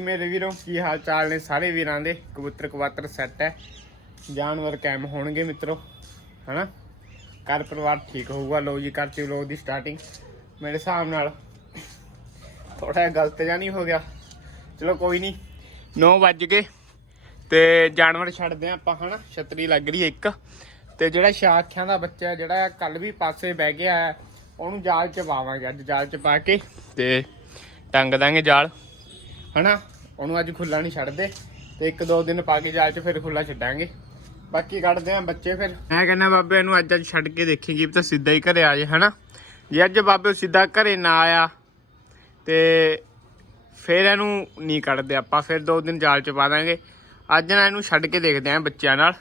ਮੇਰੇ ਵੀਰੋ, ਕੀ ਹਾਲ ਚਾਲ ਨੇ ਸਾਰੇ ਵੀਰਾਂ ਦੇ? ਕਬੂਤਰ ਕਵਾਤਰ ਸੈੱਟ ਹੈ। ਜਾਨਵਰ ਕਾਇਮ ਹੋਣਗੇ ਮਿੱਤਰੋ, ਹਨਾ? ਘਰ ਪਰਿਵਾਰ ਠੀਕ ਹੋਊਗਾ। ਲੋ ਜੀ, ਕਰਤੀ ਲੋ ਦੀ ਸਟਾਰਟਿੰਗ ਮੇਰੇ ਹਿਸਾਬ ਨਾਲ ਥੋੜਾ ਜਿਹਾ ਗਲਤ ਜਾਂ ਨਹੀਂ ਹੋ ਗਿਆ। ਚਲੋ ਕੋਈ ਨਹੀਂ 9 ਵੱਜ ਗਏ ਤੇ ਜਾਨਵਰ ਛੱਡਦੇ ਆ ਆਪਾਂ, ਹਨਾ? ਛਤਰੀ ਲੱਗ ਰਹੀ ਇੱਕ। ਤੇ ਜਿਹੜਾ ਸ਼ਾਖਿਆਂ ਦਾ ਬੱਚਾ ਜਿਹੜਾ ਕੱਲ ਵੀ ਪਾਸੇ ਬਹਿ ਗਿਆ ਉਹਨੂੰ ਜਾਲ ਚ ਪਾਵਾਂਗੇ। ਅੱਜ ਜਾਲ ਚ ਪਾ ਕੇ ਤੇ ਟੰਗ ਦਾਂਗੇ ਜਾਲ। ਹਨਾ? ਉਹਨੂੰ ਅੱਜ ਖੁੱਲਾ ਨਹੀਂ ਛੱਡਦੇ। ਤੇ ਇੱਕ ਦੋ ਦਿਨ ਪਾ ਕੇ ਜਾਲ ਚ ਫਿਰ ਖੁੱਲਾ ਛੱਡਾਂਗੇ। ਬਾਕੀ ਕੱਢਦੇ ਆ ਬੱਚੇ ਫਿਰ। ਮੈਂ ਕਹਿੰਦਾ ਬਾਬੇ ਇਹਨੂੰ ਅੱਜ ਅੱਜ ਛੱਡ ਕੇ ਦੇਖੇਗੀ ਤਾਂ ਸਿੱਧਾ ਹੀ ਘਰੇ ਆ ਜੇ, ਹਨਾ? ਜੇ ਅੱਜ ਬਾਬੇ ਸਿੱਧਾ ਘਰੇ ਨਾ ਆਇਆ, ਤੇ ਫਿਰ ਇਹਨੂੰ ਨਹੀਂ ਕੱਢਦੇ ਆਪਾਂ, ਫਿਰ ਦੋ ਦਿਨ ਜਾਲ ਚ ਪਾ ਦਾਂਗੇ। ਅੱਜ ਨਾ ਇਹਨੂੰ ਛੱਡ ਕੇ ਦੇਖਦੇ ਆਂ ਬੱਚਿਆਂ ਨਾਲ।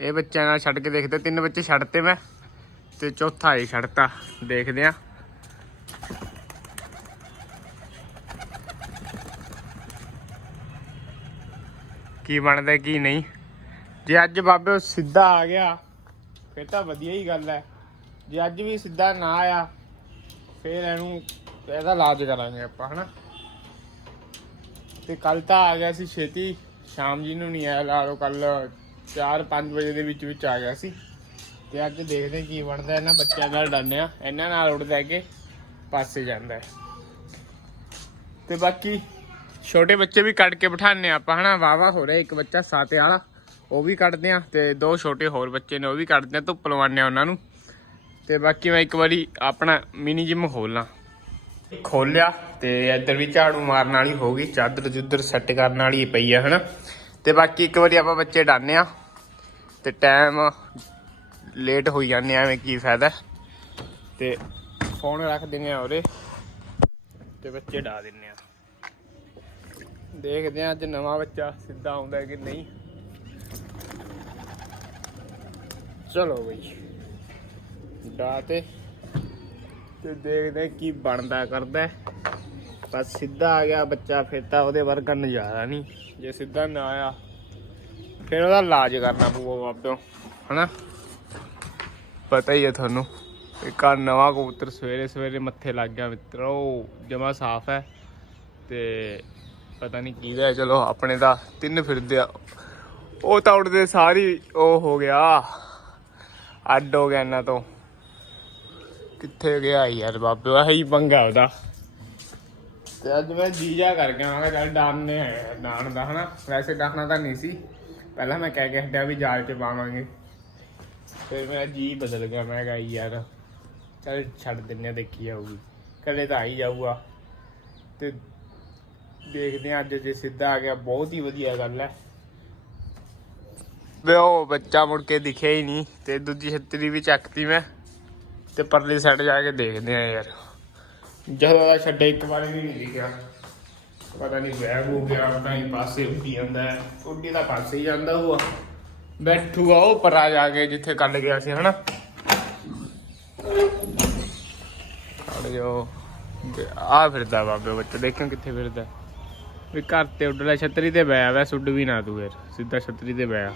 ਇਹ ਬੱਚਿਆਂ ਨਾਲ ਛੱਡ ਕੇ ਦੇਖਦੇ, ਤਿੰਨ ਬੱਚੇ ਛੱਡਤੇ ਮੈਂ, ਤੇ ਚੌਥਾ ਹੀ ਛੱਡਤਾ, ਦੇਖਦੇ ਆਂ। ਕੀ ਬਣਦਾ, ਕੀ ਨਹੀਂ। ਜੇ ਅੱਜ ਬਾਬੇ ਉਹ ਸਿੱਧਾ ਆ ਗਿਆ, ਫਿਰ ਤਾਂ ਵਧੀਆ ਹੀ ਗੱਲ ਹੈ। ਜੇ ਅੱਜ ਵੀ ਸਿੱਧਾ ਨਾ ਆਇਆ, ਫਿਰ ਇਹਨੂੰ ਇਹਦਾ ਇਲਾਜ ਕਰਾਂਗੇ ਆਪਾਂ, ਹਨਾ। ਤੇ ਕੱਲ ਤਾਂ ਆ ਗਿਆ ਸੀ ਛੇਤੀ, ਸ਼ਾਮ ਜੀ ਨੂੰ ਨਹੀਂ ਆਇਆ, ਲਾ ਲਓ ਕੱਲ 4-5 ਵਜੇ ਦੇ ਵਿੱਚ ਵਿੱਚ ਆ ਗਿਆ ਸੀ। ਤੇ ਅੱਜ ਦੇਖਦੇ ਕੀ ਬਣਦਾ, ਇਹਨਾਂ ਬੱਚਿਆਂ ਨਾਲ ਡਾਨਿਆ ਇਹਨਾਂ ਨਾਲ ਉੱਡ ਕੇ ਪਾਸੇ ਜਾਂਦਾ ਹੈ। ਤੇ ਬਾਕੀ ਛੋਟੇ ਬੱਚੇ ਵੀ ਕੱਢ ਕੇ ਬਿਠਾਣੇ ਆਪਾਂ, ਹਨਾ? ਵਾਵਾ ਹੋ ਰਿਹਾ, ਇੱਕ ਬੱਚਾ ਸਾਤੇ ਵਾਲਾ, ਉਹ ਵੀ ਕੱਢਦੇ ਆ ਤੇ ਦੋ ਛੋਟੇ ਹੋਰ ਬੱਚੇ ਨੇ, ਉਹ ਵੀ ਕੱਢਦੇ ਆ ਧੁੱਪ ਲਵਾਉਂਦੇ ਆ ਉਹਨਾਂ ਨੂੰ। ਤੇ ਬਾਕੀ ਮੈਂ ਇੱਕ ਵਾਰੀ ਆਪਣਾ ਮਿਨੀ ਜਿਮ ਖੋਲਣਾ ਖੋਲਿਆ ਤੇ ਇੱਧਰ ਵੀ ਝਾੜੂ ਮਾਰਨ ਵਾਲੀ ਹੋ ਗਈ, ਚਾਦਰ ਜੁੱਦਰ ਸੈੱਟ ਕਰਨ ਵਾਲੀ ਪਈ ਆ, ਹਨਾ? ਤੇ ਬਾਕੀ ਇੱਕ ਵਾਰੀ ਆਪਾਂ ਬੱਚੇ ਡਾਨੇ ਆ ਤੇ ਟਾਈਮ ਲੇਟ ਹੋਈ ਜਾਂਦੇ ਆ, ਐਵੇਂ ਕੀ ਫਾਇਦਾ? ਤੇ ਫੋਨ ਰੱਖ ਦਿੰਨੇ ਆ ਉਰੇ ਤੇ ਬੱਚੇ ਡਾ ਦਿੰਨੇ ਆ ਦੇਖਦੇ ਆ ਅੱਜ ਨਵਾਂ ਬੱਚਾ ਸਿੱਧਾ ਆਉਂਦਾ ਕਿ ਨਹੀਂ। ਚਲੋ ਬਈ। ਡਾ ਤੇ। ਦੇਖਦੇ ਆ ਕੀ ਬਣਦਾ, ਕਰਦਾ ਹੈ। ਬਸ ਸਿੱਧਾ ਆ ਗਿਆ ਬੱਚਾ ਫਿਰ ਤਾਂ ਉਹਦੇ ਵਰਗਾ ਨਜ਼ਾਰਾ ਨਹੀਂ। ਜੇ ਸਿੱਧਾ ਨਾ ਆਇਆ, ਫਿਰ ਉਹਦਾ ਇਲਾਜ ਕਰਨਾ ਪਊਗਾ ਬਾਬਿਓ ਹਨਾ? ਪਤਾ ਹੀ ਹੈ ਤੁਹਾਨੂੰ, ਇੱਕ ਆਹ ਨਵਾਂ ਕਬੂਤਰ ਸਵੇਰੇ ਸਵੇਰੇ ਮੱਥੇ ਲੱਗ ਗਿਆ ਮਿੱਤਰੋ, ਜਮਾ ਸਾਫ਼ ਹੈ। ਤੇ ਪਤਾ ਨਹੀਂ ਕਿਹਦਾ ਹੈ, ਚਲੋ ਆਪਣੇ ਦਾ ਤਿੰਨ ਫਿਰਦੇ ਆ। ਉਹ ਤਾਂ ਉੜਦੇ ਸਾਰੀ ਉਹ ਹੋ ਗਿਆ। ਅੱਡ ਹੋ ਗਿਆ ਇਹਨਾਂ ਤੋਂ। ਕਿੱਥੇ ਗਿਆ ਯਾਰ ਬਾਬੇ ਆਹੀ ਪੰਗਾ ਉਹਦਾ। ਤੇ ਅੱਜ ਮੈਂ ਜੀਜਾ ਕਰ ਗਿਆ ਮੈਂ ਕਿਹਾ ਚੱਲ ਡਾਂਨੇ ਹੈ ਡਾਣ ਦਾ ਹਨਾ? ਵੈਸੇ ਡਾਣਾ ਤਾਂ ਨਹੀਂ ਸੀ। ਪਹਿਲਾਂ ਮੈਂ ਕਹਿ ਕੇ ਹਟਿਆ ਵੀ ਜਾਲ ਚ ਪਾਵਾਂਗੇ। ਫਿਰ ਮੇਰਾ ਜੀ ਬਦਲ ਗਿਆ ਮੈਂ ਕਿਹਾ ਯਾਰ ਚੱਲ ਛੱਡ ਦਿੰਨੇ ਆ, ਦੇਖੀ ਆਊਗੀ ਕਦੇ ਤਾਂ ਆਈ ਜਾਊਗਾ। ਤੇ ਦੇਖਦੇ ਆ ਅੱਜ ਜੇ ਸਿੱਧਾ ਆ ਗਿਆ ਬਹੁਤ ਹੀ ਵਧੀਆ ਗੱਲ ਹੈ। ਵੇ ਉਹ ਬੱਚਾ ਮੁੜ ਕੇ ਦਿਖਿਆ ਹੀ ਨਹੀਂ ਤੇ ਦੂਜੀ ਛਤਰੀ ਵੀ ਚੱਕਤੀ ਮੈਂ ਤੇ ਪਰਲੀ ਸਾਈਡ ਜਾ ਕੇ ਦੇਖਦੇ ਆ ਯਾਰ। ਜਦੋਂ ਦਾ ਛੱਡੇ ਇੱਕ ਵਾਰ ਵੀ ਨਹੀਂ ਦਿਖਿਆ। ਪਤਾ ਨਹੀਂ ਬੈਗ ਹੋ ਗਿਆ ਤਾਂ ਹੀ ਪਾਸੇ ਉੱਡੀ ਜਾਂਦਾ ਹੈ। ਉੱਡੀ ਦਾ ਪਾਸੇ ਹੀ ਜਾਂਦਾ ਹੁਆ ਬੈਠੂਗਾ ਉਹ ਪਰਾ ਜਾ ਕੇ ਜਿੱਥੇ ਕੱਢ ਗਿਆ ਸੀ ਹਨਾ? ਅੜ ਜੋ ਆ ਫਿਰਦਾ ਬਾਬੇ ਬੱਚਾ ਦੇਖਾਂ ਕਿੱਥੇ ਫਿਰਦਾ। ਵੀ ਘਰ ਤੇ ਉੱਡ ਲੈ ਛਤਰੀ ਤੇ ਬੈ ਵੈ ਸੁੱਡ ਵੀ ਨਾ ਤੂੰ ਫਿਰ। ਸਿੱਧਾ ਛਤਰੀ ਤੇ ਬੈ ਆ।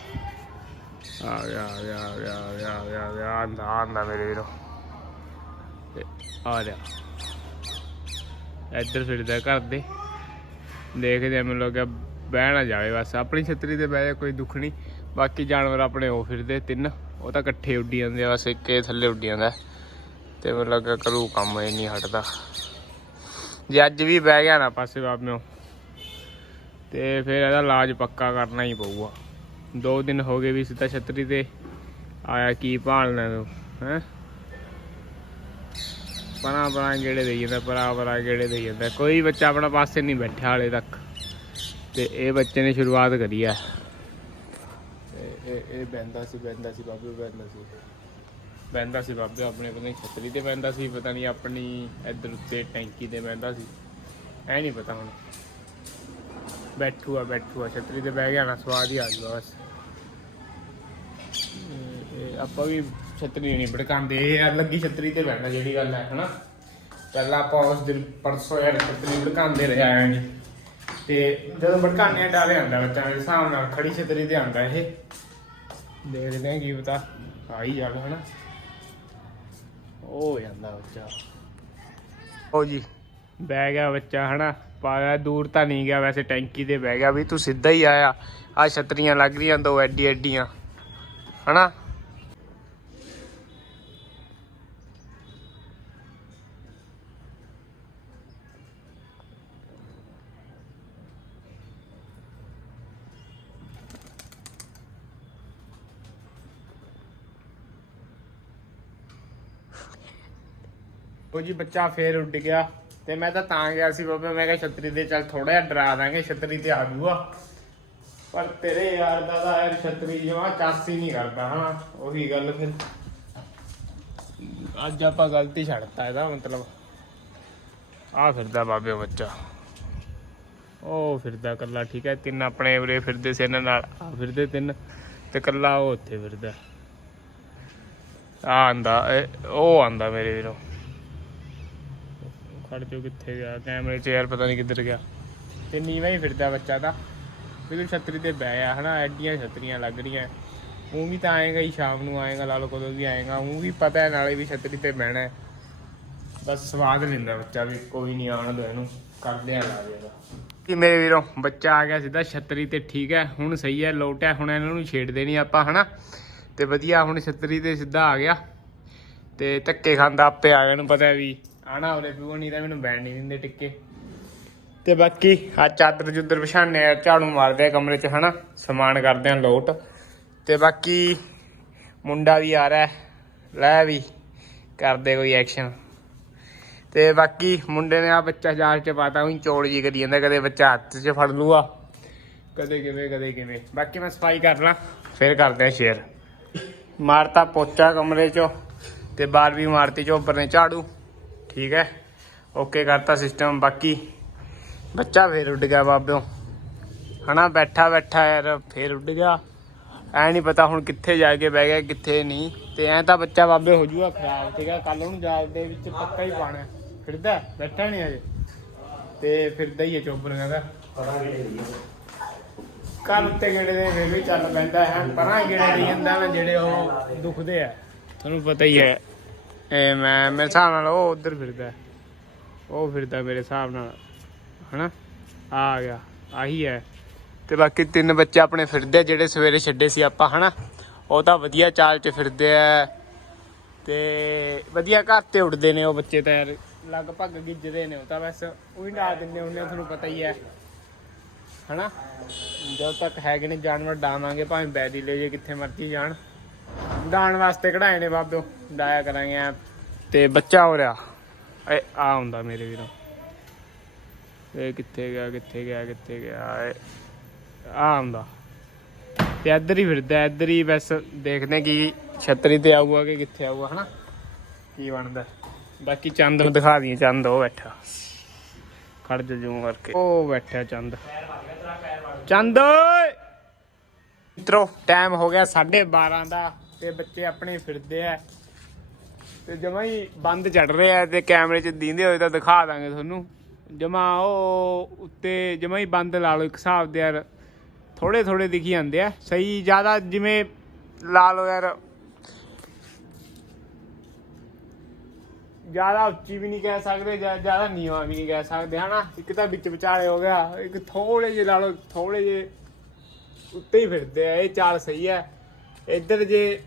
ਗਿਆ ਆ ਗਿਆ ਆ ਗਿਆ ਆ ਗਿਆ ਆ ਗਿਆ ਆਂਦਾ ਆਂਦਾ ਮੇਰੇ ਵੀਰੋ। ਆ ਰਿਹਾ। ਇੱਧਰ ਫਿਰਦਾ ਘਰ ਦੇ। ਦੇਖਦੇ ਆ, ਮੈਨੂੰ ਲੱਗਿਆ ਬਹਿ ਨਾ ਜਾਵੇ ਬਸ। ਆਪਣੀ ਛਤਰੀ ਤੇ ਬਹਿ ਜਾ, ਕੋਈ ਦੁੱਖ ਨਹੀਂ। ਬਾਕੀ ਜਾਨਵਰ ਆਪਣੇ ਉਹ ਫਿਰਦੇ, ਤਿੰਨ। ਉਹ ਤਾਂ ਇਕੱਠੇ ਉੱਡੀ ਜਾਂਦੇ ਆ, ਬਸ ਇੱਕੇ ਥੱਲੇ ਉੱਡੀ ਜਾਂਦਾ। ਤੇ ਮੈਨੂੰ ਲੱਗਾ ਕਰੂ ਕੰਮ ਇਹ ਨਹੀਂ ਹਟਦਾ। ਜੇ ਅੱਜ ਵੀ ਬਹਿ ਗਿਆ ਨਾ, ਪਾਸੇ ਬਾਬਿਓ ਤੇ ਫਿਰ ਇਹਦਾ ਇਲਾਜ ਪੱਕਾ ਕਰਨਾ ਹੀ ਪਊਗਾ। ਦੋ ਦਿਨ ਹੋ ਗਏ ਵੀ ਸਿੱਧਾ ਛਤਰੀ ਤੇ ਆਇਆ ਕੀ ਭਾਲਣਾ ਤੂੰ ਹੈ? ਪਰਾਂ ਪਰਾਂ ਗੇੜੇ ਦੇਈ ਜਾਂਦਾ, ਪਰਾਂ ਪਰਾਂ ਗੇੜੇ ਦੇਈ ਜਾਂਦਾ। ਕੋਈ ਬੱਚਾ ਆਪਣਾ ਪਾਸੇ ਨਹੀਂ ਬੈਠਿਆ ਹਾਲੇ ਤੱਕ। ਤੇ ਇਹ ਬੱਚੇ ਨੇ ਸ਼ੁਰੂਆਤ ਕਰੀ ਆ। ਇਹ ਇਹ ਇਹ ਸੀ ਬੈੰਦਾ ਸੀ, ਬਾਬੇ ਬੈੰਦਾ ਸੀ। ਬੈੰਦਾ ਸੀ ਬਾਬੇ, ਆਪਣੇ ਪਤਾ ਨਹੀਂ ਛਤਰੀ ਤੇ ਬੈੰਦਾ ਸੀ, ਪਤਾ ਨਹੀਂ ਆਪਣੀ ਇੱਧਰ ਉੱਤੇ ਟੈਂਕੀ ਤੇ ਬੈੰਦਾ ਸੀ। ਐ ਨਹੀਂ ਪਤਾ ਹੁਣ। ਬੈਠੂ ਆ ਛਤਰੀ ਤੇ ਬਹਿ ਗਿਆ ਨਾ, ਸਵਾਦ ਹੀ ਆ ਜਾਊਗਾ ਬਸ। ਇਹ- ਆਪਾਂ ਵੀ ਛਤਰੀ ਨਹੀਂ ਭੜਕਾਉਂਦੇ ਯਾਰ ਲੱਗੀ ਛਤਰੀ ਤੇ ਬੈਠਣਾ ਜਿਹੜੀ ਗੱਲ ਹੈ, ਹਨਾ? ਪਹਿਲਾਂ ਆਪਾਂ ਉਸ ਦਿਨ ਪਰਸੋਂ ਯਾਰ ਛਤਰੀ ਭੜਕਾਉਂਦੇ ਰਹੇ ਆਏ ਨਹੀਂ ਤੇ ਜਦੋਂ ਭੜਕਾਉਂਦੇ ਆ ਡਾਲੇ ਆਂਦਾ ਬੱਚਾ ਦੇ ਹਿਸਾਬ ਨਾਲ, ਖੜੀ ਛਤਰੀ ਤੇ ਆਂਦਾ ਇਹ। ਦੇਖਦੇ ਆ ਕੀ ਪਤਾ ਆ ਹੀ ਜਾਗਾ ਹਨਾ? ਉਹ ਹੋ ਜਾਂਦਾ ਬੱਚਾ। ਹੋ ਜੀ। ਬਹਿ ਗਿਆ ਬੱਚਾ, ਹਨਾ? ਪਾਇਆ ਦੂਰ ਤਾਂ ਨਹੀਂ ਗਿਆ ਵੈਸੇ, ਟੈਂਕੀ ਤੇ ਬਹਿ ਗਿਆ ਵੀ, ਤੂੰ ਸਿੱਧਾ ਹੀ ਆਇਆ। ਆ ਛਤਰੀਆਂ ਲੱਗ ਰਹੀਆਂ ਦੋ ਐਡੀ ਐਡੀਆਂ, ਹਨਾ? ਉਹ ਜੀ ਬੱਚਾ ਫੇਰ ਉੱਡ ਗਿਆ। ਤੇ ਮੈਂ ਤਾਂ ਤਾਂ ਗਿਆ ਸੀ ਬਾਬੇ, ਮੈਂ ਕਿਹਾ ਛਤਰੀ ਤੇ ਚੱਲ ਥੋੜਾ ਜਿਹਾ ਡਰਾ ਦਾਂਗੇ, ਛਤਰੀ ਤੇ ਆ ਜੂਗਾ ਪਰ ਤੇਰੇ ਯਾਰ ਦਾ ਤਾਂ ਯਾਰ ਛਤਰੀ ਜਮਾ ਚਾਸੀ ਨਹੀਂ ਕਰਦਾ ਹਾਂ ਉਹੀ ਗੱਲ ਫਿਰ। ਅੱਜ ਆਪਾਂ ਗਲਤੀ ਛੱਡਤਾ ਇਹਦਾ ਮਤਲਬ। ਆ ਫਿਰਦਾ ਬਾਬੇ ਬੱਚਾ। ਉਹ ਫਿਰਦਾ ਕੱਲਾ ਠੀਕ ਹੈ? ਤਿੰਨ ਆਪਣੇ ਉਰੇ ਫਿਰਦੇ ਸੀ ਇਹਨਾਂ ਨਾਲ। ਆ ਫਿਰਦੇ ਤਿੰਨ, ਤੇ ਕੱਲਾ ਉਹ ਉੱਥੇ ਫਿਰਦਾ। ਆ ਆਂਦਾ ਉਹ ਆਂਦਾ ਮੇਰੇ ਵੀਰੋ। ਖੜ ਜੋ ਕਿੱਥੇ ਗਿਆ? ਕੈਮਰੇ 'ਚ ਯਾਰ ਪਤਾ ਨਹੀਂ ਕਿੱਧਰ ਗਿਆ। ਤੇ ਨੀਵਾਂ ਹੀ ਫਿਰਦਾ ਬੱਚਾ ਤਾਂ। ਬਿਲਕੁਲ ਛਤਰੀ ਤੇ ਬਹਿ ਆ, ਹਨਾ, ਐਡੀਆਂ ਛਤਰੀਆਂ ਲੱਗ ਰਹੀਆਂ। ਉਹ ਵੀ ਤਾਂ ਆਏਗਾ ਹੀ ਸ਼ਾਮ ਨੂੰ, ਆਏਗਾ ਲਾ ਕਦੋਂ ਵੀ ਆਏਗਾ। ਉਹ ਵੀ ਪਤਾ ਹੈ ਨਾਲੇ ਵੀ ਛਤਰੀ ਤੇ ਬਹਿਣਾ ਹੈ। ਬਸ ਸਵਾਦ ਲੈਂਦਾ ਬੱਚਾ ਵੀ, ਕੋਈ ਨਹੀਂ ਆਉਣ ਦੋ ਇਹਨੂੰ। ਕਰਦੇ ਆ ਲਾ ਦੇਗਾ ਕਿ ਮੇਰੇ ਵੀਰੋ, ਬੱਚਾ ਆ ਗਿਆ ਸਿੱਧਾ ਛਤਰੀ ਤੇ, ਠੀਕ ਹੈ। ਹੁਣ ਸਹੀ ਹੈ, ਲੋਟ ਹੈ। ਹੁਣ ਇਹਨਾਂ ਨੂੰ ਛੇੜ ਦੇਣੀ ਆਪਾਂ, ਹਨਾ। ਤੇ ਵਧੀਆ, ਹੁਣ ਛਤਰੀ ਤੇ ਸਿੱਧਾ ਆ ਗਿਆ। ਤੇ ਧੱਕੇ ਖਾਂਦਾ ਆਪੇ ਆ ਗਿਆ ਨੂੰ ਪਤਾ ਵੀ। ਆਣਾ ਉਹਨੇ ਪਿਓ ਨਹੀਂ ਤਾਂ ਮੈਨੂੰ ਬੈਣ ਨਹੀਂ ਦਿੰਦੇ ਟਿੱਕੇ। ਤੇ ਬਾਕੀ ਆ ਚਾਦਰ ਜੁੱਦਰ ਵਿਛਾਣੇ ਆ, ਝਾੜੂ ਮਾਰਦੇ ਆ ਕਮਰੇ 'ਚ, ਹਨਾ? ਸਮਾਨ ਕਰਦੇ ਆ ਲੋਟ। ਤੇ ਬਾਕੀ ਮੁੰਡਾ ਵੀ ਆ ਰਿਹਾ ਹੈ। ਲੈ ਵੀ, ਕਰਦੇ ਕੋਈ ਐਕਸ਼ਨ ਤੇ ਬਾਕੀ ਮੁੰਡੇ ਨੇ ਆ ਬੱਚਾ ਜਾਲ 'ਚ ਪਾਤਾ, ਉਹੀ ਚੋੜ ਜੀ ਕਰੀ ਜਾਂਦਾ, ਕਦੇ ਬੱਚਾ ਹੱਥ 'ਚ ਫੜ ਲੂਆ। ਕਦੇ ਕਿਵੇਂ ਕਦੇ ਕਿਵੇਂ। ਬਾਕੀ ਮੈਂ ਸਫ਼ਾਈ ਕਰ ਲਾਂ, ਫਿਰ ਕਰਦੇ ਆ ਸ਼ੇਅਰ। ਮਾਰਤਾ ਪੋਚਾ ਕਮਰੇ 'ਚੋਂ, ਤੇ ਬਾਹਰ ਵੀ ਮਾਰਤੀ ਚੋਪਰ ਨੇ ਝਾੜੂ। ਠੀਕ ਹੈ। ਓਕੇ ਕਰਤਾ ਸਿਸਟਮ ਬਾਕੀ ਬੱਚਾ ਫੇਰ ਉੱਡ ਗਿਆ ਬਾਬਿਓ। ਹਨਾ, ਬੈਠਾ ਬੈਠਾ ਯਾਰ, ਫੇਰ ਉੱਡ ਗਿਆ। ਐ ਨਹੀਂ ਪਤਾ ਹੁਣ ਕਿੱਥੇ ਜਾ ਕੇ ਬਹਿ ਗਿਆ, ਕਿੱਥੇ ਨਹੀਂ। ਤੇ ਐ ਤਾਂ ਬੱਚਾ ਬਾਬੇ ਹੋ ਜੂਗਾ ਖਰਾਬ, ਠੀਕ ਹੈ। ਕੱਲ ਨੂੰ ਜਾਲ ਦੇ ਵਿੱਚ ਪੱਕਾ ਹੀ ਪਾਣਾ ਫਿਰਦਾ, ਬੈਠਾ ਨਹੀਂ ਅਜੇ ਤੇ ਫਿਰਦਾ ਹੀ ਹੈ ਚੋਬਰ ਕਹਿੰਦਾ ਕੱਲ ਉੱਤੇ ਗੇੜੇ ਦੇ ਫੇਰ ਵੀ ਚੱਲ ਪੈਂਦਾ ਹੈ। ਪਰਾਂ ਗੇੜੇ ਨਹੀਂ ਜਾਂਦਾ ਨਾ ਜਿਹੜੇ ਉਹ ਦੁਖਦੇ ਆ। ਤੁਹਾਨੂੰ ਪਤਾ ਹੀ ਹੈ ਇਹ ਮੈਂ ਮੇਰੇ ਹਿਸਾਬ ਨਾਲ ਉਹ ਉਧਰ ਫਿਰਦਾ ਉਹ ਫਿਰਦਾ ਮੇਰੇ ਹਿਸਾਬ ਨਾਲ ਹਨਾ? ਆ ਆ ਗਿਆ ਆਹੀ ਹੈ। ਤੇ ਬਾਕੀ ਤਿੰਨ ਬੱਚੇ ਆਪਣੇ ਫਿਰਦੇ ਜਿਹੜੇ ਸਵੇਰੇ ਛੱਡੇ ਸੀ ਆਪਾਂ ਹਨਾ? ਉਹ ਤਾਂ ਵਧੀਆ ਚਾਲ 'ਚ ਫਿਰਦੇ ਆ। ਤੇ ਵਧੀਆ ਘਰ ਤੇ ਉੱਡਦੇ ਨੇ ਉਹ ਬੱਚੇ ਤਾਂ ਯਾਰ ਲਗਭਗ ਗਿੱਜਦੇ ਨੇ ਉਹ ਤਾਂ ਬਸ। ਉਹੀ ਡਾ ਦਿੰਦੇ ਹੁੰਦੇ ਆ, ਤੁਹਾਨੂੰ ਪਤਾ ਹੀ ਹੈ। ਹਨਾ? ਜਦੋਂ ਤੱਕ ਹੈਗੇ ਨੇ ਜਾਨਵਰ ਡਾਵਾਂਗੇ ਭਾਵੇਂ ਬੈਰੀ ਲੈ ਜੇ ਕਿੱਥੇ ਮਰਜ਼ੀ ਜਾਣ। ਡਾਣ ਵਾਸਤੇ ਕਢਾਏ ਨੇ ਬਾਬਿਓ ਡਾਇਆ ਕਰਾਂਗੇ ਐਂ। ਤੇ ਬੱਚਾ ਹੋ ਰਿਹਾ। ਇਹ ਆ ਹੁੰਦਾ ਮੇਰੇ ਵੀਰੋ। ਇਹ ਕਿੱਥੇ ਗਿਆ ਕਿੱਥੇ ਗਿਆ ਕਿੱਥੇ ਗਿਆ ਆ ਹੁੰਦਾ। ਤੇ ਇੱਧਰ ਹੀ ਫਿਰਦਾ, ਇੱਧਰ ਹੀ ਬਸ ਦੇਖਦੇ ਹਾਂ ਕਿ ਛਤਰੀ ਤੇ ਆਊਗਾ ਕਿ ਕਿੱਥੇ ਆਊਗਾ, ਹਨਾ? ਕੀ ਬਣਦਾ। ਬਾਕੀ ਚੰਦ ਨੂੰ ਦਿਖਾ ਦਈਏ, ਚੰਦ ਉਹ ਬੈਠਾ। ਖੜ ਜਾ ਜੂਮ ਕਰਕੇ। ਉਹ ਬੈਠਾ ਚੰਦ। ਚੰਦ, ਓਏ! ਮਿੱਤਰੋ ਟਾਈਮ ਹੋ ਗਿਆ 12:30 ਦਾ ਤੇ ਬੱਚੇ ਆਪਣੇ ਫਿਰਦੇ ਆ। ਤੇ ਜਮਾ ਹੀ ਬੰਦ ਚੜ ਰਹੇ ਰਿਹਾ ਤੇ ਕੈਮਰੇ 'ਚ ਦੀਂਦੇ ਹੋਏ ਤਾਂ ਦਿਖਾ ਦਾਂਗੇ ਤੁਹਾਨੂੰ। ਜਮਾ ਉਹ ਉੱਤੇ ਜਮਾ ਹੀ ਬੰਦ ਲਾ ਲਓ ਇੱਕ ਹਿਸਾਬ ਦੇ ਯਾਰ। ਥੋੜੇ ਥੋੜੇ ਦਿਖੀ ਜਾਂਦੇ ਆ। ਸਹੀ ਜ਼ਿਆਦਾ ਜਿਵੇਂ ਲਾ ਲਓ ਯਾਰ। ਜ਼ਿਆਦਾ ਉੱਚੀ ਵੀ ਨਹੀਂ ਕਹਿ ਸਕਦੇ, ਜਾਂ ਜ਼ਿਆਦਾ ਨੀਵਾਂ ਵੀ ਨਹੀਂ ਕਹਿ ਸਕਦੇ, ਹਨਾ? ਇੱਕ ਤਾਂ ਵਿੱਚ ਵਿਚਾਲੇ ਹੋ ਗਿਆ, ਇੱਕ ਥੋੜੇ ਜਿਹੇ ਲਾ ਲਓ ਥੋੜੇ ਜਿਹੇ ਉੱਤੇ ਹੀ ਫਿਰਦੇ ਆ, ਇਹ ਚਾਲ ਸਹੀ ਹੈ ਇੱਧਰ ਜੇ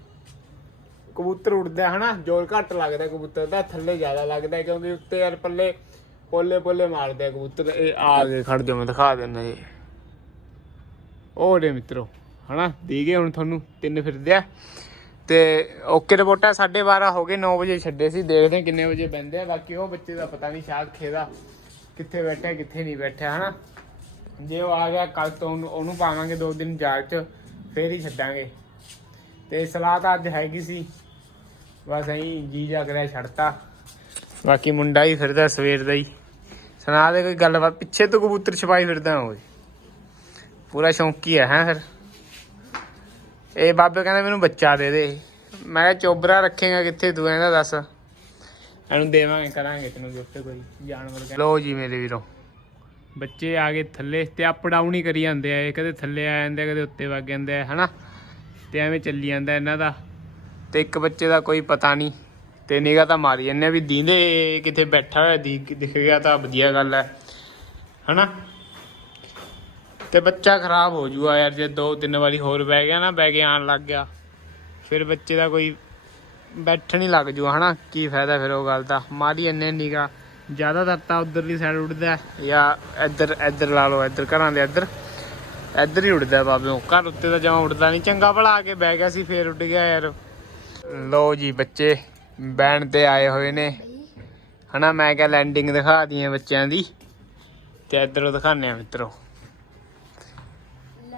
ਕਬੂਤਰ ਉੱਡਦਾ ਹਨਾ, ਜ਼ੋਰ ਘੱਟ ਲੱਗਦਾ ਕਬੂਤਰ ਦਾ, ਥੱਲੇ ਜ਼ਿਆਦਾ ਲੱਗਦਾ ਕਿਉਂਕਿ ਉੱਤੇ ਯਾਰ ਪੱਲੇ ਪੋਲੇ ਪੋਲੇ ਮਾਰਦੇ ਆ ਕਬੂਤਰ। ਇਹ ਆ ਕੇ ਖੜ ਜਾ ਮੈਂ ਦਿਖਾ ਦਿੰਦਾ ਜੀ। ਉਹ ਨੇ ਮਿੱਤਰੋ, ਹਨਾ ਗਏ ਹੁਣ ਤੁਹਾਨੂੰ, ਤਿੰਨ ਫਿਰਦੇ ਆ। ਤੇ ਓਕੇ ਰਿਪੋਰਟਾਂ 12:30 ਹੋ ਗਏ 9 ਵਜੇ ਛੱਡੇ ਸੀ, ਦੇਖਦੇ ਹਾਂ ਕਿੰਨੇ ਵਜੇ ਬੰਦੇ ਆ। ਬਾਕੀ ਉਹ ਬੱਚੇ ਦਾ ਪਤਾ ਨਹੀਂ, ਸ਼ਾਇਦ ਖੇਦਾ ਕਿੱਥੇ ਬੈਠਾ, ਕਿੱਥੇ ਨਹੀਂ ਬੈਠਾ, ਹਨਾ। ਜੇ ਉਹ ਆ ਗਿਆ ਕੱਲ ਤੋਂ ਉਹਨੂੰ ਉਹਨੂੰ ਪਾਵਾਂਗੇ ਦੋ ਦਿਨ ਜਾਗ ਚ, ਫੇਰ ਹੀ ਛੱਡਾਂਗੇ। ਤੇ ਸਲਾਹ ਤਾਂ ਅੱਜ ਹੈਗੀ ਸੀ। ਬਸ ਐਂ ਜੀ ਜਾ ਕਰਿਆ ਛੱਡਤਾ। ਬਾਕੀ ਮੁੰਡਾ ਹੀ ਫਿਰਦਾ ਸਵੇਰ ਦਾ ਹੀ। ਸੁਣਾ ਦੇ ਕੋਈ ਗੱਲਬਾਤ, ਪਿੱਛੇ ਤੋਂ ਕਬੂਤਰ ਛਪਾਈ ਫਿਰਦਾ ਓਏ। ਪੂਰਾ ਸ਼ੌਂਕੀ ਹੈ ਹੈ ਫਿਰ? ਇਹ ਬਾਬੇ ਕਹਿੰਦਾ ਮੈਨੂੰ ਬੱਚਾ ਦੇ ਦੇ। ਮੈਂ ਕਿਹਾ, ਚੋਬਰਾ ਰੱਖੇਗਾ ਕਿੱਥੇ, ਤੂੰ ਇਹਦਾ ਦੱਸ। ਇਹਨੂੰ ਦੇਵਾਂਗੇ, ਕਰਾਂਗੇ ਤੈਨੂੰ ਗਿਫਟ ਕੋਈ। ਜਾਨਵਰ ਲੋ ਜੀ ਮੇਰੇ ਵੀਰੋ। ਬੱਚੇ ਆ ਗਏ ਥੱਲੇ ਤੇ ਅਪ ਡਾਊਨ ਹੀ ਕਰੀ ਜਾਂਦੇ ਆ ਇਹ ਕਦੇ ਥੱਲੇ ਆ ਜਾਂਦੇ ਆ, ਕਦੇ ਉੱਤੇ ਵਗ ਜਾਂਦੇ ਆ ਹਨਾ? ਤੇ ਐਵੇਂ ਚੱਲੀ ਜਾਂਦਾ ਇਹਨਾਂ ਦਾ। ਤੇ ਇੱਕ ਬੱਚੇ ਦਾ ਕੋਈ ਪਤਾ ਨਹੀਂ ਤੇ ਨਿਗਾ ਤਾਂ ਮਾਰੀ ਜੰਨੇ ਵੀ ਦੀਂਦੇ ਕਿਤੇ ਬੈਠਾ ਹੋਇਆ ਦੀ ਦਿਖ ਗਿਆ ਤਾਂ ਵਧੀਆ ਗੱਲ ਹੈ ਹਨਾ? ਤੇ ਬੱਚਾ ਖਰਾਬ ਹੋ ਜੂਗਾ ਯਾਰ ਜੇ ਦੋ ਤਿੰਨ ਵਾਰੀ ਹੋਰ ਬਹਿ ਗਿਆ ਨਾ ਬਹਿ ਕੇ ਆਣ ਲੱਗ ਗਿਆ ਫਿਰ ਬੱਚੇ ਦਾ ਕੋਈ ਬੈਠਣ ਹੀ ਲੱਗ ਜੂਗਾ ਹਨਾ? ਕੀ ਫਾਇਦਾ ਫਿਰ ਉਹ ਗੱਲ ਦਾ? ਮਾਰੀ ਇੰਨੇ ਨਿਗਾ ਜ਼ਿਆਦਾਤਰ ਤਾਂ ਉਧਰਲੀ ਸਾਈਡ ਉੱਡਦਾ ਜਾਂ ਇੱਧਰ ਇੱਧਰ ਲਾ ਲਓ, ਇੱਧਰ ਘਰਾਂ ਦੇ ਇੱਧਰ। ਇੱਧਰ ਹੀ ਉੱਡਦਾ ਬਾਬਿਓ ਘਰ ਉੱਤੇ ਤਾਂ ਜਮਾ ਉੱਡਦਾ ਨਹੀਂ। ਚੰਗਾ ਭਲਾ ਆ ਕੇ ਬਹਿ ਗਿਆ ਸੀ, ਫੇਰ ਉੱਡ ਗਿਆ ਯਾਰ। ਲੋ ਜੀ ਬੱਚੇ ਬੈਂਡ ਤੇ ਆਏ ਹੋਏ ਨੇ। ਹਨਾ, ਮੈਂ ਕਿਹਾ ਲੈਂਡਿੰਗ ਦਿਖਾ ਦਈਏ ਬੱਚਿਆਂ ਦੀ। ਤੇ ਇੱਧਰੋਂ ਦਿਖਾਣੇ ਆ ਮਿੱਤਰੋ।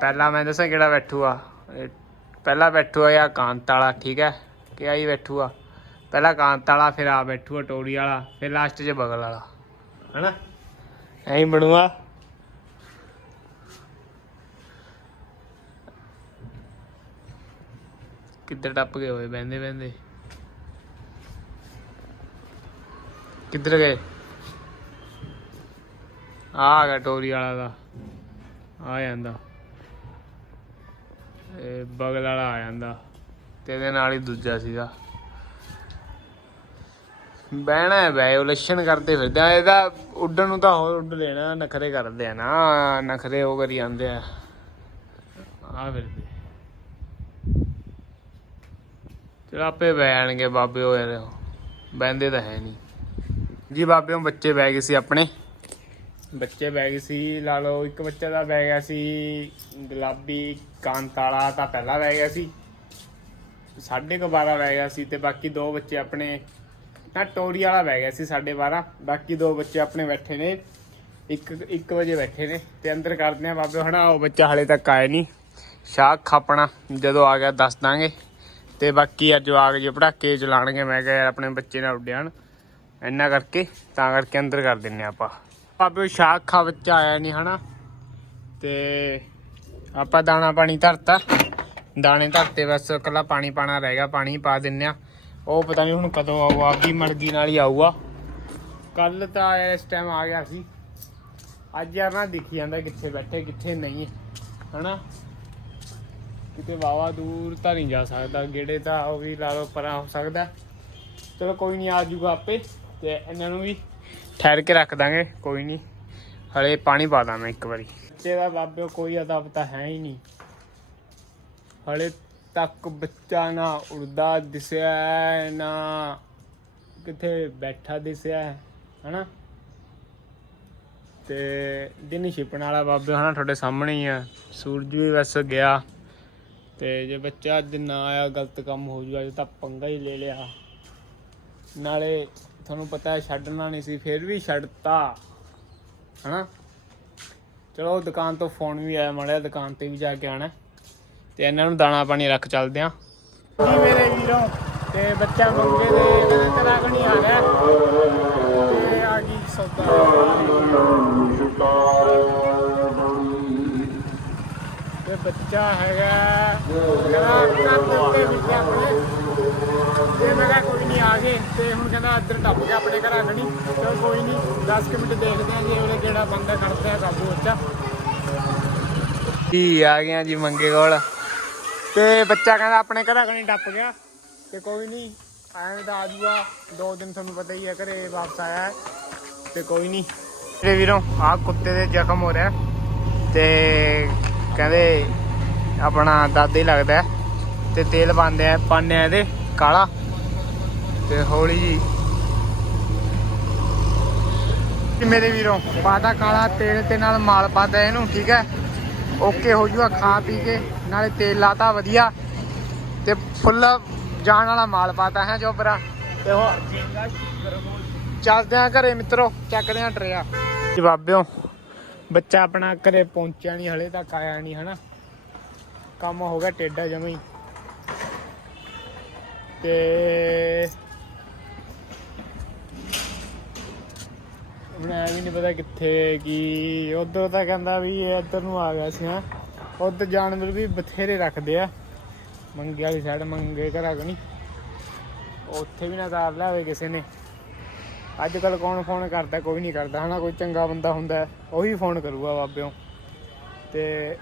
ਪਹਿਲਾਂ ਮੈਂ ਦੱਸਾਂ ਕਿਹੜਾ ਬੈਠੂਆ ਇਹ ਪਹਿਲਾ ਬੈਠੂਆ ਜਾਂ ਕਾਂਤ ਵਾਲਾ, ਠੀਕ ਹੈ? ਕਿ ਆਈ ਬੈਠੂਆ ਪਹਿਲਾ ਕਾਂਤ ਵਾਲਾ ਫਿਰ ਆ ਬੈਠੂਆ ਟੋਰੀ ਵਾਲਾ ਫਿਰ ਲਾਸਟ 'ਚ ਬਗਲ ਵਾਲਾ। ਹਨਾ? ਐਂ ਹੀ ਬਣੂਆ ਕਿੱਧਰ ਟੱਪ ਗਏ ਹੋਏ ਬਹਿੰਦੇ ਬਹਿੰਦੇ? ਕਿੱਧਰ ਗਏ? ਆ ਆ ਗਿਆ ਟੋਰੀ ਵਾਲਾ ਦਾ। ਆ ਜਾਂਦਾ। ਇਹ ਬਗਲ ਵਾਲਾ ਆ ਜਾਂਦਾ। ਤੇ ਇਹਦੇ ਨਾਲ ਹੀ ਦੂਜਾ ਸੀਗਾ। ਬਹਿਣਾ ਹੈ ਬੈ ਉਲਸ਼ਨ ਕਰਦੇ ਫਿਰਦੇ ਆ। ਇਹਦਾ ਉੱਡਣ ਨੂੰ ਤਾਂ ਹੋਰ ਉੱਡ ਲੈਣਾ ਨਖਰੇ ਕਰਦੇ ਆ ਨਾ, ਨਖਰੇ ਉਹ ਕਰੀ ਜਾਂਦੇ ਆ। ਆ ਫਿਰਦੇ। ਚਲ ਆਪੇ ਬਹਿਣਗੇ ਬਾਬੇ ਉਹ ਬਹਿੰਦੇ ਤਾਂ ਹੈ ਨਹੀਂ। ਜੀ ਬਾਬੇ ਉਹ ਬੱਚੇ ਬਹਿ ਗਏ ਸੀ ਆਪਣੇ। ਬੱਚੇ ਬਹਿ ਗਏ ਸੀ, ਲਾ ਲਓ, ਇੱਕ ਬੱਚਾ ਦਾ ਬਹਿ ਗਿਆ ਸੀ, ਗੁਲਾਬੀ, ਕਾਂਤਾਲਾ ਤਾਂ ਪਹਿਲਾਂ ਬਹਿ ਗਿਆ ਸੀ। ਸਾਢੇ ਕੁ 12 ਬਹਿ ਗਿਆ ਸੀ ਤੇ ਬਾਕੀ ਦੋ ਬੱਚੇ ਆਪਣੇ ਨਾ ਟੋਰੀ ਵਾਲਾ ਬਹਿ ਗਿਆ ਸੀ ਸਾਢੇ 12 ਬਾਕੀ ਦੋ ਬੱਚੇ ਆਪਣੇ ਬੈਠੇ ਨੇ। ਇੱਕ 1 ਵਜੇ ਬੈਠੇ ਨੇ ਤੇ ਅੰਦਰ ਕਰਦੇ ਆ ਬਾਬੇ। ਹਨਾ, ਉਹ ਬੱਚਾ ਹਲੇ ਤੱਕ ਆਇਆ ਨਹੀਂ। ਸ਼ਾਹ ਖਾਪਣਾ ਜਦੋਂ ਆ ਗਿਆ ਦੱਸ ਦਾਂਗੇ। ਤੇ ਬਾਕੀ ਅੱਜ ਆ ਜੇ ਪੜਾਕੇ ਚਲਾਣਗੇ। ਮੈਂ ਕਿਹਾ ਯਾਰ ਆਪਣੇ ਬੱਚੇ ਨਾਲ ਉੱਡਿਆਣ ਇੰਨਾ ਕਰਕੇ, ਤਾਂ ਕਰਕੇ ਅੰਦਰ ਕਰ ਦਿੰਨੇ ਆਪਾਂ। ਬਾਬੇ ਸ਼ਾਖਾ ਬੱਚਾ ਆਇਆ ਨਹੀਂ ਹਨਾ ਤੇ ਆਪਾਂ ਦਾਣਾ ਪਾਣੀ ਧਰਤਾ। ਦਾਣੇ ਧਰਤੇ ਬਸ, ਇਕੱਲਾ ਪਾਣੀ ਪਾਣਾ ਰਹਿ ਗਿਆ। ਪਾਣੀ ਪਾ ਦਿੰਨੇ ਆ। ਉਹ ਪਤਾ ਨਹੀਂ ਹੁਣ ਕਦੋਂ ਆਊਗਾ ਆਪਦੀ ਮਰਜ਼ੀ ਨਾਲ ਹੀ ਆਊਗਾ। ਕੱਲ ਤਾਂ ਇਸ ਟਾਈਮ ਆ ਗਿਆ ਸੀ। ਅੱਜ ਯਾਰ ਨਾ ਦਿਖੀ ਜਾਂਦਾ ਕਿੱਥੇ ਬੈਠੇ, ਕਿੱਥੇ ਨਹੀਂ, ਹਨਾ? ਕਿਤੇ ਵਾਵਾ ਦੂਰ ਤਾਂ ਨਹੀਂ ਜਾ ਸਕਦਾ, ਗੇੜੇ ਤਾਂ ਉਹ ਵੀ ਲਾ ਲਓ ਪਰਾਂ ਹੋ ਸਕਦਾ। ਚਲੋ ਕੋਈ ਨਹੀਂ, ਆ ਜੂਗਾ ਆਪੇ, ਤੇ ਇਹਨਾਂ ਨੂੰ ਵੀ ਠਹਿਰ ਕੇ ਰੱਖ ਦਾਂਗੇ, ਕੋਈ ਨਹੀਂ। ਹਲੇ ਪਾਣੀ ਪਾ ਦਾਂ ਮੈਂ ਇੱਕ ਵਾਰੀ। ਬੱਚੇ ਦਾ ਬਾਬਿਓ ਕੋਈ ਅਦਾ ਪਤਾ ਹੈ ਹੀ ਨਹੀਂ। ਹਲੇ ਤੱਕ ਬੱਚਾ ਨਾ ਉੜਦਾ ਦਿਸਿਆ ਨਾ ਕਿਤੇ ਬੈਠਾ ਦਿਸਿਆ ਹੈ, ਹਨਾ? ਤੇ ਦਿਨ ਛਿਪਣ ਵਾਲਾ ਬਾਬੇ ਹਨਾ ਤੁਹਾਡੇ ਸਾਹਮਣੇ ਹੀ ਆ। ਸੂਰਜ ਵੀ ਵਸ ਗਿਆ। ਤੇ ਜੇ ਬੱਚਾ ਅੱਜ ਨਾ ਆਇਆ ਗਲਤ ਕੰਮ ਹੋ ਜੂਗਾ ਤਾਂ ਪੰਗਾ ਹੀ ਲੈ ਲਿਆ। ਨਾਲੇ ਤੁਹਾਨੂੰ ਪਤਾ ਹੈ ਛੱਡਣਾ ਨਹੀਂ ਸੀ ਫਿਰ ਵੀ ਛੱਡਤਾ ਹਨਾ? ਚਲੋ ਦੁਕਾਨ ਤੋਂ ਫੋਨ ਵੀ ਆਇਆ ਮੜਿਆ ਦੁਕਾਨ ਤੇ ਵੀ ਜਾ ਕੇ ਆਣਾ ਤੇ ਇਹਨਾਂ ਨੂੰ ਦਾਣਾ ਪਾਣੀ ਰੱਖ ਚੱਲਦੇ ਆ। ਜੀ ਮੇਰੇ ਵੀਰੋ ਤੇ ਬੱਚਾ ਮੰਗੇ ਦੇ ਕਹਿੰਦੇ ਤੇਰਾ ਕਣੀ ਆ ਗਿਆ ਤੇ ਆ ਗਈ ਸੌਦਾ ਤੇ ਬੱਚਾ ਹੈਗਾ ਕਹਿੰਦਾ ਕਰ ਦਿੱਤੇ ਵਿੱਚ ਆਪਣੇ। ਤੇ ਮੈਂ ਕਿਹਾ ਕੋਈ ਨਹੀਂ ਆ ਗਏ। ਤੇ ਹੁਣ ਕਹਿੰਦਾ ਇੱਧਰ ਟੱਪ ਗਿਆ ਆਪਣੇ ਘਰ ਆਗਣੀ ਚਲ ਕੋਈ ਨਹੀਂ 10 ਕੁ ਮਿੰਟ ਦੇਖਦੇ ਆ ਜੇ ਉਹਨੇ ਕਿਹੜਾ ਬੰਦਾ ਕਰਦਾ ਹੈ ਕਾਬੂ ਆ ਗਿਆ ਜੀ ਮੰਗੇ ਕੋਲ। ਤੇ ਬੱਚਾ ਕਹਿੰਦਾ ਆਪਣੇ ਘਰਾਂ ਆਗਣੀ ਟੱਪ ਗਿਆ। ਤੇ ਕੋਈ ਨਹੀਂ, ਐਵੇਂ ਤਾਂ ਆ ਜੂਗਾ। ਦੋ ਦਿਨ ਤੁਹਾਨੂੰ ਪਤਾ ਹੀ ਹੈ, ਘਰੇ ਵਾਪਸ ਆਇਆ ਹੈ। ਤੇ ਕੋਈ ਨਹੀਂ। ਮੇਰੇ ਵੀਰੋ ਆ ਕੁੱਤੇ ਦੇ ਜ਼ਖਮ ਹੋ ਰਿਹਾ। ਤੇ ਕਹਿੰਦੇ ਆਪਣਾ ਦਾਦੇ ਹੀ। ਲੱਗਦਾ ਤੇ ਤੇਲ ਪਾਉਂਦੇ ਆ ਪਾਉਂਦੇ ਆ ਇਹਦੇ, ਕਾਲਾ। ਤੇ ਹੌਲੀ ਜੀ। ਮੇਰੇ ਵੀਰੋ? ਪਾਦਾ ਕਾਲਾ, ਤੇਲ ਤੇ ਨਾਲ ਮਾਲ ਪਾਦਾ ਇਹਨੂੰ, ਠੀਕ ਹੈ? ਓਕੇ, ਹੋ ਜੂਗਾ ਖਾ ਪੀ ਕੇ, ਨਾਲੇ ਤੇਲ ਲਾਤਾ, ਵਧੀਆ। ਤੇ ਫੁੱਲ ਜਾਣ ਵਾਲਾ ਮਾਲ ਪਾਤਾ ਹੈ ਜੋਬਰਾ ਤੇ ਉਹ ਚੱਲਦੇ ਆ ਘਰੇ ਮਿੱਤਰੋ, ਚੱਕਦੇ ਆ ਟਰਿਆ। ਜੀ ਬੱਚਾ ਆਪਣਾ ਘਰੇ ਪਹੁੰਚਿਆ ਨਹੀਂ ਹਲੇ ਤੱਕ ਆਇਆ ਨਹੀਂ ਹਨਾ। ਕੰਮ ਹੋ ਗਿਆ ਟੇਡਾ ਜਮਾ। ਤੇ ਹੁਣ ਐ ਵੀ ਨਹੀਂ ਪਤਾ ਕਿੱਥੇ ਕੀ ਉਧਰ ਤਾਂ ਕਹਿੰਦਾ ਵੀ ਇਹ ਇੱਧਰ ਨੂੰ ਆ ਗਿਆ ਸੀ ਹਾਂ। ਉੱਧਰ ਜਾਨਵਰ ਵੀ ਬਥੇਰੇ ਰੱਖਦੇ ਆ। ਮੰਗੇ ਵਾਲੀ ਸਾਈਡ ਮੰਗੇ ਘਰਾਂ ਕਣੀ ਉੱਥੇ ਵੀ ਨਾ ਤਾਰ ਲਿਆਵੇ ਕਿਸੇ ਨੇ। ਅੱਜ ਕੱਲ ਕੌਣ ਫੋਨ ਕਰਦਾ ਕੋਈ ਨਹੀਂ ਕਰਦਾ। ਹਨਾ ਕੋਈ ਚੰਗਾ ਬੰਦਾ ਹੁੰਦਾ ਉਹੀ ਫੋਨ ਕਰੂਗਾ ਬਾਬਿਓ। ਤੇ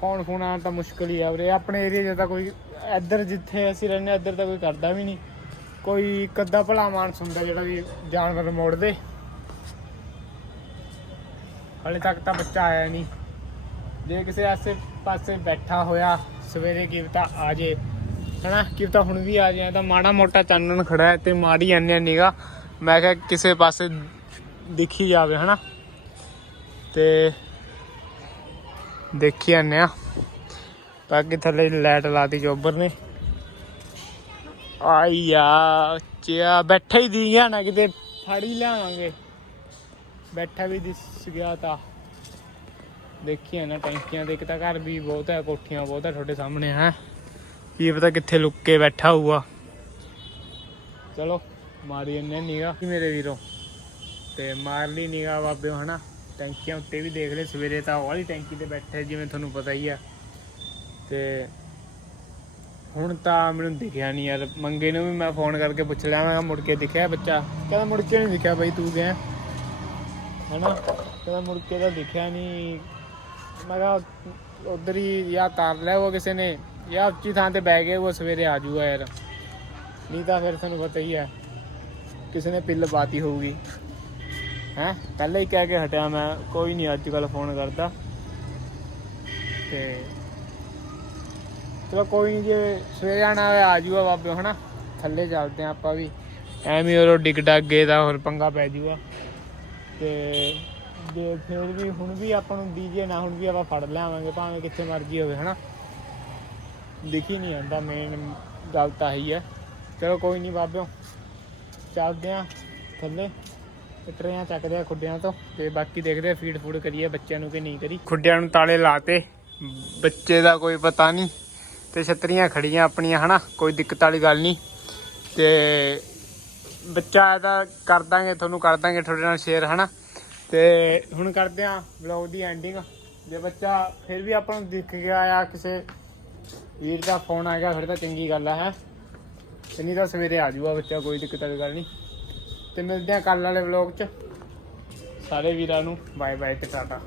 ਫੋਨ ਫੋਨ ਆਉਣ ਤਾਂ ਮੁਸ਼ਕਲ ਹੀ ਆ ਵੀਰੇ। ਆਪਣੇ ਏਰੀਆ 'ਚ ਤਾਂ ਕੋਈ ਇੱਧਰ ਜਿੱਥੇ ਅਸੀਂ ਰਹਿੰਦੇ ਹਾਂ, ਇੱਧਰ ਤਾਂ ਕੋਈ ਕਰਦਾ ਵੀ ਨਹੀਂ ਕੋਈ ਕੱਦਾ ਭਲਾ ਮਾਨਸ ਹੁੰਦਾ ਜਿਹੜਾ ਵੀ ਜਾਨਵਰ ਮੋੜਦੇ। ਹਲੇ ਤੱਕ ਤਾਂ ਬੱਚਾ ਆਇਆ ਨਹੀਂ। ਜੇ ਕਿਸੇ ਆਸੇ ਪਾਸੇ ਬੈਠਾ ਹੋਇਆ, ਸਵੇਰੇ ਕਿਵਤਾ ਆ ਜੇ। ਹਨਾ, ਕਿਵਤਾ ਹੁਣ ਵੀ ਆ ਜਾਏ ਤਾਂ ਮਾੜਾ ਮੋਟਾ ਚਾਨਣ ਖੜਾ ਹੈ ਤੇ ਮਾੜੀ ਜਾਂਦੇ ਨਿਗਾ ਮੈਂ ਕਿਹਾ ਕਿਸੇ ਪਾਸੇ ਦਿਖੀ ਜਾਵੇ, ਹਨਾ। ਤੇ ਦੇਖੀ ਜਾਂਦੇ ਆ ਬਾਕੀ ਥੱਲੇ ਲਾਈਟ ਲਾਤੀ ਜੋਬਰ ਨੇ। ਆਈ ਆ, ਚਿਆ, ਬੈਠਾ ਹੀ ਦੀ ਗਿਆ ਨਾ, ਕਿਤੇ ਫੜ ਹੀ ਲਿਆਵਾਂਗੇ। ਬੈਠਾ ਵੀ ਦਿਸ ਗਿਆ ਤਾਂ। ਦੇਖੀਏ ਨਾ, ਟੈਂਕੀਆਂ ਦੇ ਇੱਕ ਤਾਂ ਘਰ ਵੀ ਬਹੁਤ ਹੈ, ਕੋਠੀਆਂ ਬਹੁਤ ਹੈ ਤੁਹਾਡੇ ਸਾਹਮਣੇ, ਹੈ। ਕੀ ਪਤਾ ਕਿੱਥੇ ਲੁੱਕ ਕੇ ਬੈਠਾ ਹੋਊਗਾ। ਚਲੋ, ਮਾਰੀ ਜੰਨੇ ਨੀਗਾ ਮੇਰੇ ਵੀਰੋ, ਤੇ ਮਾਰ ਲਈ ਨੀਗਾ ਬਾਬਿਓ, ਹਨਾ। ਟੈਂਕੀਆਂ ਉੱਤੇ ਵੀ ਦੇਖ ਲੈ, ਸਵੇਰੇ ਤਾਂ ਉਹ ਵਾਲੀ ਟੈਂਕੀ ਤੇ ਬੈਠੇ, ਜਿਵੇਂ ਤੁਹਾਨੂੰ ਪਤਾ ਹੀ ਆ। ਤੇ ਹੁਣ ਤਾਂ ਮੈਨੂੰ ਦਿਖਿਆ ਨਹੀਂ ਯਾਰ। ਮੰਗੇ ਨੂੰ ਵੀ ਮੈਂ ਫੋਨ ਕਰਕੇ ਪੁੱਛ ਲਿਆ, ਮੈਂ ਕਿਹਾ ਮੁੜ ਕੇ ਦਿਖਿਆ ਬੱਚਾ। ਕਹਿੰਦਾ ਮੁੜ ਕੇ ਨਹੀਂ ਦਿਖਿਆ ਬਈ, ਤੂੰ ਗਿਆ ਹਨਾ? ਕਹਿੰਦਾ ਮੁੜ ਕੇ ਤਾਂ ਦਿਖਿਆ ਨਹੀਂ ਮੈਂ ਕਿਹਾ, ਉਧਰ ਹੀ ਜਾਂ ਤਾਰ ਲਿਆ ਉਹ ਕਿਸੇ ਨੇ। ਜਾਂ ਉੱਚੀ ਥਾਂ ਤੇ ਬਹਿ ਗਏ ਉਹ ਸਵੇਰੇ ਆ ਜਾਊਗਾ ਯਾਰ। ਨਹੀਂ ਤਾਂ ਫਿਰ ਤੁਹਾਨੂੰ ਪਤਾ ਹੀ ਹੈ, ਕਿਸੇ ਨੇ ਪਿੱਲ ਪਾਤੀ ਹੋਊਗੀ। ਹੈਂ? ਪਹਿਲਾਂ ਹੀ ਕਹਿ ਕੇ ਹਟਿਆ ਮੈਂ, ਕੋਈ ਨਹੀਂ ਅੱਜ ਕੱਲ ਫੋਨ ਕਰਦਾ। ਤੇ ਚਲੋ ਕੋਈ ਨਹੀਂ ਜੇ ਸਵੇਰੇ ਆਣਾ ਹੋਇਆ ਆ ਜਾਊਗਾ ਬਾਬੇ, ਹਨਾ? ਥੱਲੇ ਚੱਲਦੇ ਆ ਆਪਾਂ ਵੀ। ਐਵੇਂ ਉਹ ਡਿੱਗ ਗਏ ਤਾਂ ਹੋਰ ਪੰਗਾ ਪੈ ਜਾਊਗਾ ਤੇ ਜੇ ਫਿਰ ਵੀ ਹੁਣ ਵੀ ਆਪਾਂ ਨੂੰ ਦੀਜੇ ਨਾ, ਹੁਣ ਵੀ ਆਪਾਂ ਫੜ ਲਿਆਵਾਂਗੇ, ਭਾਵੇਂ ਕਿੱਥੇ ਮਰਜ਼ੀ ਹੋਵੇ, ਹਨਾ? ਦਿਖੀ ਨਹੀਂ ਆਉਂਦਾ ਮੇਨ ਗੱਲ ਤਾਂ ਹੀ ਹੈ। ਚਲੋ ਕੋਈ ਨਹੀਂ ਬਾਬਿਓ, ਚੱਲਦੇ ਆ ਥੱਲੇ, ਤੇ ਟਰੇਆਂ ਚੱਕਦੇ ਆ ਖੁੱਡਿਆਂ ਤੋਂ, ਤੇ ਬਾਕੀ ਦੇਖਦੇ ਆ ਫੀਡ ਫੂਡ ਕਰੀਏ ਬੱਚਿਆਂ ਨੂੰ ਕਿ ਨਹੀਂ ਕਰੀ। ਖੁੱਡਿਆਂ ਨੂੰ ਤਾਲੇ ਲਾਤੇ ਬੱਚੇ ਦਾ ਕੋਈ ਪਤਾ ਨਹੀਂ, ਤੇ ਛਤਰੀਆਂ ਖੜੀਆਂ ਆਪਣੀਆਂ, ਹਨਾ? ਕੋਈ ਦਿੱਕਤ ਵਾਲੀ ਗੱਲ ਨਹੀਂ, ਤੇ ਬੱਚਾ ਇਹਦਾ ਕਰ ਦਾਂਗੇ, ਤੁਹਾਨੂੰ ਕਰ ਦਾਂਗੇ ਤੁਹਾਡੇ ਨਾਲ ਸ਼ੇਅਰ ਹਨਾ? ਤੇ ਹੁਣ ਕਰਦੇ ਆ ਵਲੌਗ ਦੀ ਐਂਡਿੰਗ ਜੇ ਬੱਚਾ ਫਿਰ ਵੀ ਆਪਾਂ ਨੂੰ ਦਿਖ ਗਿਆ ਆ, ਕਿਸੇ ਵੀਰ ਦਾ ਫੋਨ ਆ ਗਿਆ, ਫਿਰ ਤਾਂ ਚੰਗੀ ਗੱਲ ਆ, ਹੈ? ਤੇ ਨਹੀਂ ਤਾਂ ਸਵੇਰੇ ਆ ਜਾਊਗਾ ਬੱਚਾ, ਕੋਈ ਦਿੱਕਤ ਵਾਲੀ ਗੱਲ ਨਹੀਂ ਤੇ ਮਿਲਦੇ ਆ ਕੱਲ ਵਾਲੇ ਵਲੌਗ 'ਚ। ਸਾਰੇ ਵੀਰਾਂ ਨੂੰ ਬਾਏ ਬਾਏ ਤੇ ਟਾਟਾ।